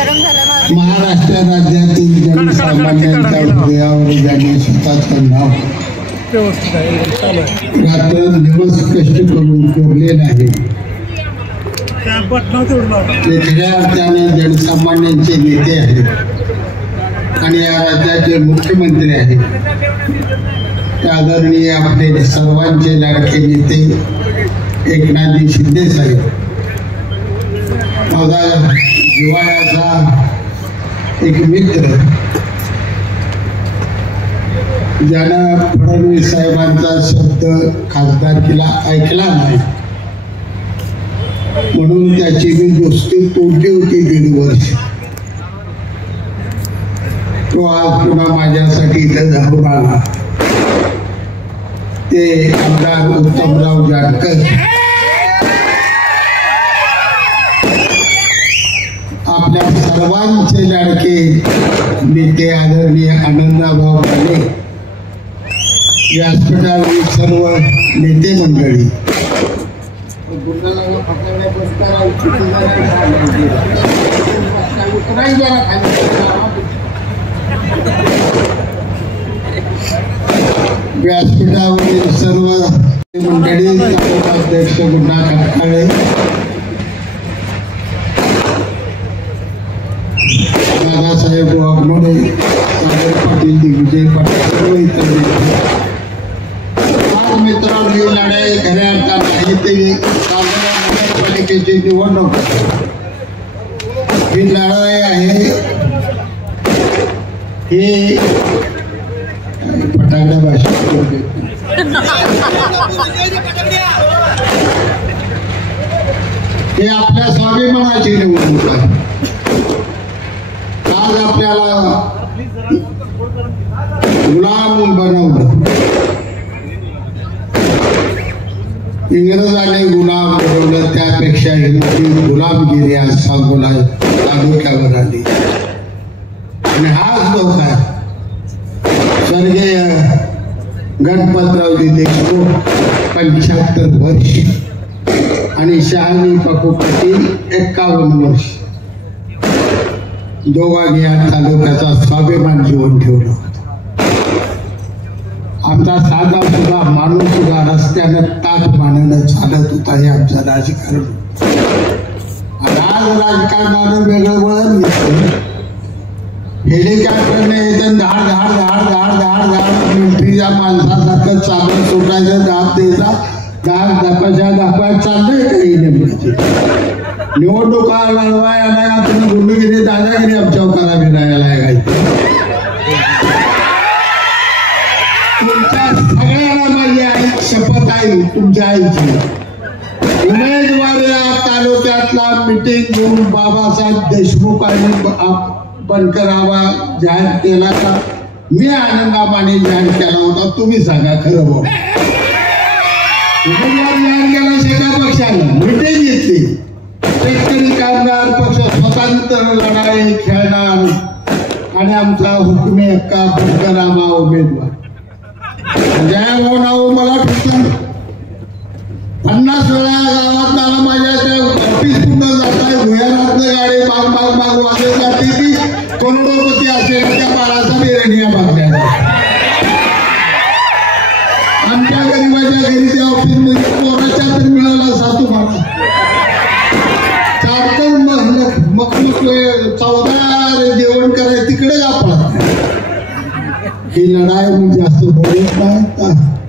महाराष्ट्र राज्यातील जनसामान्यांच्या हृदयावर ज्यांनी स्वतःचं नाव रात्रंदिवस कष्ट करून कोरलेलं आहे, ते खऱ्या अर्थाने जनसामान्यांचे नेते आहेत आणि या राज्याचे मुख्यमंत्री आहेत. त्या आदरणीय आपले सर्वांचे लाडके नेते एकनाथजी शिंदे साहेब, माझा जिव्हाळ्याचा एक मित्र, ज्यानं फडणवीस साहेबांचा शब्द खासदारकीला ऐकला नाही म्हणून त्याची मी दोस्ती तोडली होती 1.5 वर्ष. तो आज पुन्हा माझ्यासाठी इथं धावून आला. ते आमदार उत्तमराव जानकर, आपल्या सर्वांचे लाडके नेते आदरणीय आनंदभाऊ माने, व्यासपीठावरील सर्व नेते मंडळी, व्यासपीठावरील सर्व मंडळी, अध्यक्ष गुन्हा खटकाळे, दादासाहेब वाघमोडे, सागर पाटील, दिग्विजय पाटील, सर्व इतर आज मित्रांनो ही लढाई खऱ्या अर्थाने ते नगरपालिकेची निवडणूक ही लढाई आहे. हे फटाकड्या भाषा हे आपल्या स्वाभिमानाची निवडणूक आहे. आज आपल्याला गुलाम बनवलं, इंग्रजांनी गुलाम बनवलं, त्यापेक्षा हिंदी गुलामगिरी आज सांगोला तालुक्यावर आली. आणि हाच धोका आहे. स्वर्गीय गणपतरावजी देशमुख 75 वर्ष आणि शहाजी पप्पू पाटील 51 वर्ष दोघांनी या तालुक्याचा स्वाभिमान जीवन ठेवलं. आमचा साधा सुद्धा माणूस सुद्धा रस्त्यानं ताट मानणं चालत होता. हे आमचं राजकारण. आज राजकारणानं वेगळं वळण घेतलं. हेलिकॉप्टरने येतं धाड धाड धाड धाड धाड धाड मिलिटरीच्या माणसासारखं चालत सुटायचं, दाब द्यायचा, दाखवायला चाललंय काही नेमकं. निवडणुका लढवायला तुम्ही गुंडगिरी दादागिरी आमच्यावर करा फिरायला काय. तुमच्या सगळ्यांना माझी आई शपथ आहे, तुमच्या आईची उमेदवारी या तालुक्यातला मिटिंग घेऊन बाबासाहेब देशमुख आणि बनकरावा जाहीर केला का? मी आनंदामाने जाहीर केला होता. तुम्ही सांगा खरं भाऊ. उमेदवार जाहीर केला शेका पक्षानं, मिटिंग घेतली. शेतकरी कामगार पक्ष स्वतंत्र लढाई खेळणार आणि आमचा हुकमी हक्का बनकरावा उमेदवार जय भाऊ नाव मला ठेवलं. 50 वेळा गावात मला माझ्या ऑफिस कुठं जात आहे भुयारातनं गाडी बाग बाग बाग वाजवण्यासाठी ती करोडोपती असेल त्या बाळाचा बिर्याणी बघल्या. आमच्या गरीबाच्या घरी त्या ऑफिस मध्ये पोराच्या तर मिळाला सातू मला 14 जेवण करायचं तिकडे गापला. ही लढाई मी जास्त बोलत नाही.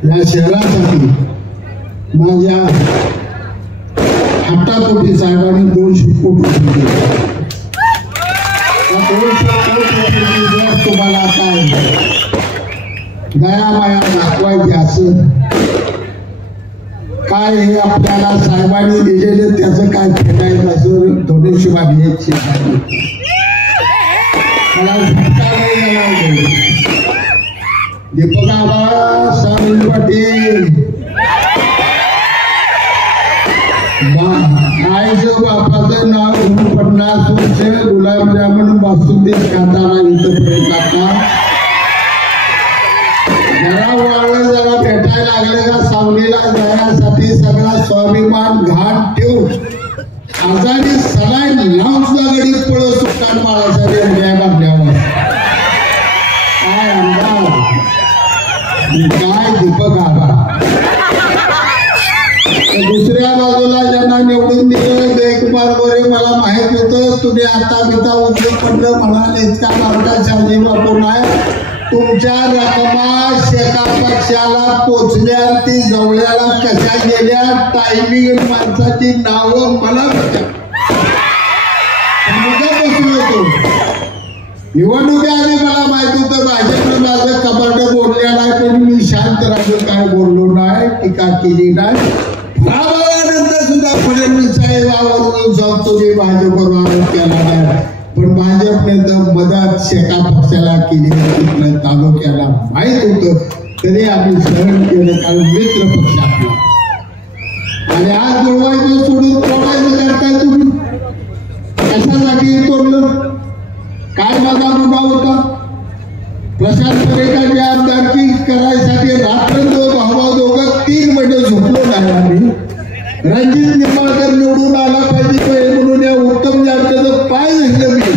या शहरासाठी माझ्या हट्टापोटी साहेबांनी 200 कोटी दिले. 200 कोटी तुम्हाला काय दयामाया दाखवायची असं काय हे आपल्याला साहेबांनी दिलेले त्याचं काय फेटायचं असं धोनेशिवाय यायची मला झटका नाही झाला. दीपक आबा सामील पाटील आईचं बापाचं नाव 50 वर्ष गुलाबजामुन बासुंदी खाताना इथं प्रयत्न जरा वाळलं जरा भेटायला लागले का सावलीला जाण्यासाठी सगळा स्वाभिमान घाट ठेवून आजारी सलाईन लावून सुद्धा गडी पळत सुटतात बाळासाहेब एवढ्या बांधल्यावर. काय आमदार काय दीपक आबा. दुसऱ्या बाजूला ज्यांना निवडून दिलं जयकुमार गोरे, मला माहित होतं तुम्ही आता बिता उद्योग पडलं म्हणाले इतका मार्गात शाजी बापू नाही. तुमच्या रकमा शेका पक्षाला पोचल्या, ती जवळ्याला कशा गेल्या, टायमिंग माणसाची नावं मला बसलो होतो. निवडणुकी आधी मला माहित होतं भाजपनं माझं कपाट बोललेलं आहे, पण मी शांत राहून काय बोललो नाही, टीका केली नाही. नंतर सुद्धा फडणवीस साहेब आवर्जून जाऊन तुम्ही भाजपवर आरोप केला नाही, पण भाजपने तर मदत शेका पक्षाला केली, तिथलं तालुक्याला माहित होतं तरी आम्ही सहन केलं, कारण मित्र पक्ष आपला. आणि आज जुळवायचं सोडून तोडायचं करताय तुम्ही. कशासाठी तोडलं? काय माझा अनुभव होता? प्रशांत परेकरची आमदारकी करायसाठी रात्रंदिवस भाऊ दोघं 3 महिने झोपलो नाही आम्ही. रणजित निंबाळकर निवडून आला पाहिजे म्हणून या उत्तम जानकरचं पाय धरलं मी.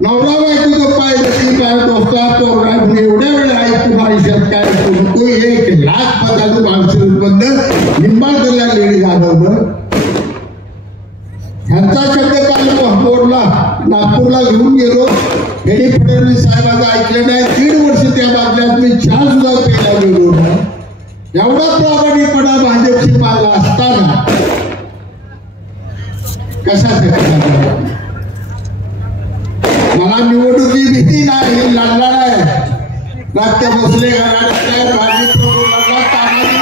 नवरा बायकोचं पाय धरली, काय दोस्ता पोरगा एवढ्या वेळ ऐकून आयुष्यात काय नको. 1 लाख पदाचं माणसं बंद निंबाळकरला लेडी घालवलं. ह्यांचा शब्द काल बोलला, नागपूरला घेऊन गेलो. हेडी फडणवीस साहेबांचं ऐकलं नाही. 1.5 वर्ष त्या बाजल्यात मी चहा सुद्धा प्यायला गेलो नाही. एवढा प्रामाणिकपणा भाजपशी माझा असताना कशासाठी मला निवडणुकी भीती नाही, हे लढला नाही. राज्य बसले घरात भाजी लढला, तानाजी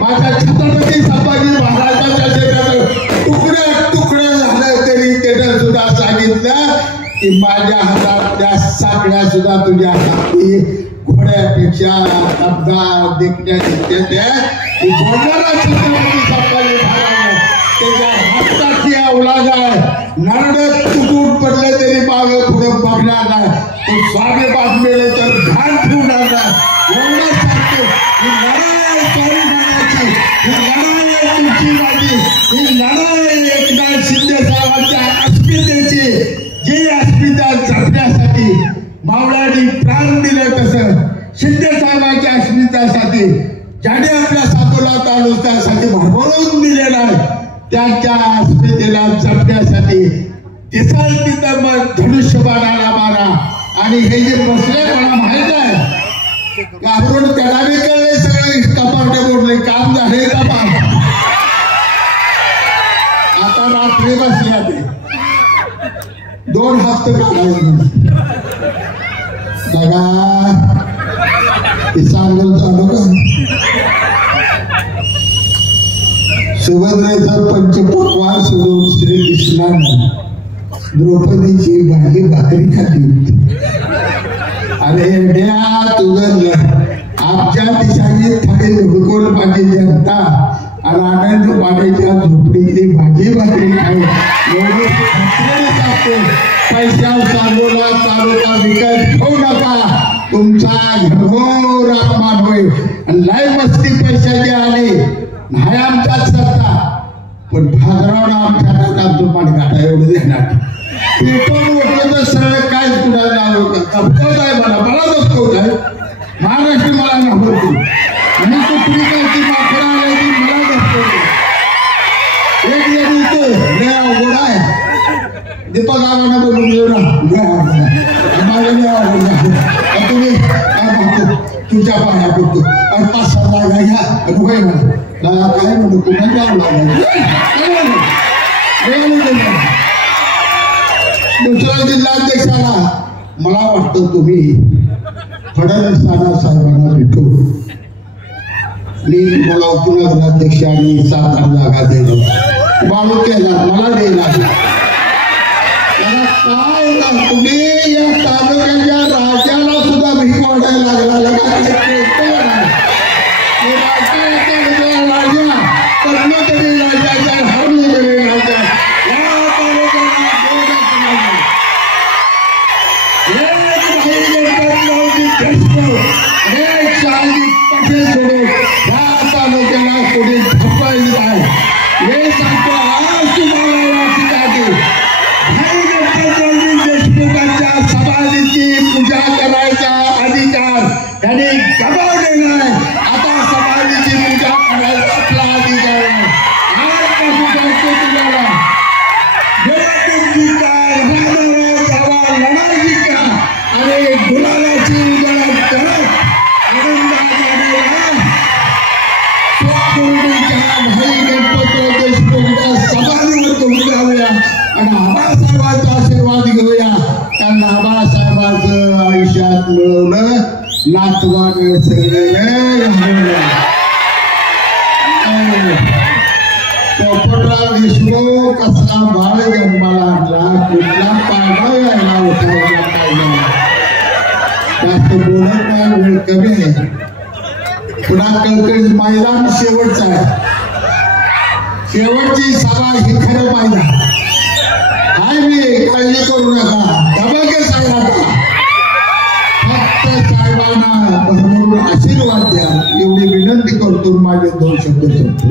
माझ्या छत्रपती संभाजी महाराजांच्या तुकड्या झालं तरी त्यानं सुद्धा सांगितलं की माझ्या हातातल्या साकड्या सुद्धा तुझ्या हाती घोड्यापेक्षा अब्दा देखण्या दिसते. बोलणारा छत्रपती संभाजी महाराज त्याच्या हाताची अवलाद आहे. नरड तुटून पडले तरी मागे पुढे बघणार नाही. तो स्वामी बातमीले तर ध्यान ठेवणार नाही. एवढंच सांगतो ही लढाई तुमची माझी, ही लढाई एकनाथ शिंदे साहेबांच्या अस्मितेची, जी अस्मिता जपण्यासाठी मावळ्यांनी प्राण दिले, तसं शिंदे साहेबांच्या अस्मितासाठी ज्याने आपल्या सातोला तालुक्यासाठी भरभरून दिलेला आहे, त्यांच्या अस्मितेला जपण्यासाठी दिसाल तिथं मग धनुष्यबाणाला मारा. आणि हे जे बसले मला माहित आहे आपण कडावे कळले, सगळे कपाटे बोलले, काम झाले का बाप. आता रात्री बसल्या ते 2 हप्ते काढायचे बघा. सांगल चालू का सुभद्रेचा पंचपक्वान सोडून श्रीकृष्णाने द्रौपदीची भाजी भाकरी खाली होती. अरे इंडिया तुझं आमच्या देशाची थाळी हुडकून माझी जनता आणि आनंद पाण्याच्या झोपडीतली भाजी भाकरी खाईल एवढं सांगतो. पैसा सांगोला तालुका विकत घेऊ नका, तुमचा घरघोर अपमान होईल. लाईव्ह मस्ती पैशाची आली नाही आमच्याच सत्ता, पण भाजरावनं आमच्या नाकात पाणी काढा एवढं देणार. पेटवून उठलं तर सरळ काय कुणाला धपकवत आहे, मला धपकवत आहे. महाराष्ट्र मला घाबरतो आणि कुठली काय माकडा आलाय ती मला धपकवतो. एक जण लय अवघड आहे. दीपक आबांना बोलून घेऊ ना तुम्ही तुमच्या पाया पडतो आणि 5-7 जागा घ्या रुपये मला काय म्हणतो कुणाला दुसऱ्या जिल्हाध्यक्षाला मला वाटतं तुम्ही फडणवीस साहेबांना भेटू मी तुम्हाला उपनगराध्यक्ष आणि 7-8 जागा देणार. बाळू केला मला देणार काय ना. तुम्ही या तालुक्याच्या राजाला सुद्धा भीक वाटायला लागला. राजा कर्मचारी राजाच्या हरलेले राजा या तालुक्याला पटेल सोडून या तालुक्याला कोणी थांबवायचं काय हे सांगतो. आज तुम्हाला वाटत आहे भाई गणपतरावजी देशमुखांच्या समाधीची पूजा करायचा अधिकार त्यांनी गमावलेला आहे. आता समाधीची पूजा करायचा आपला अधिकार आहे. आजपासून सांगतो तुम्हाला निवडणूक जिंका, रामाराव जावा, लढा जिंका आणि गुलाबाची उजळण करत भाई गणपतराव देशमुखच्या समाधीवर उतरावूया आणि आबासाहेबांचा आशीर्वाद घेऊया. कारण आबासाहेबांचं आयुष्यात मिळवलं नातवाने सगळे पोपटराव देशमुख कसा बाळ जन्माला आणला, कुठला पाडा यायला उठायला पाहिजे. जास्त बोलत नाही, वेळ कमी आहे. पुन्हा कळकळीत मैदान शेवटचा आहे. शेवटची सभा ही खरं पाहिजे. काय मी काळजी करू नका, दबाके साहेबांना फक्त साहेबांना भरपूर आशीर्वाद द्या एवढी विनंती करतो. माझे 2 शब्द संपतो.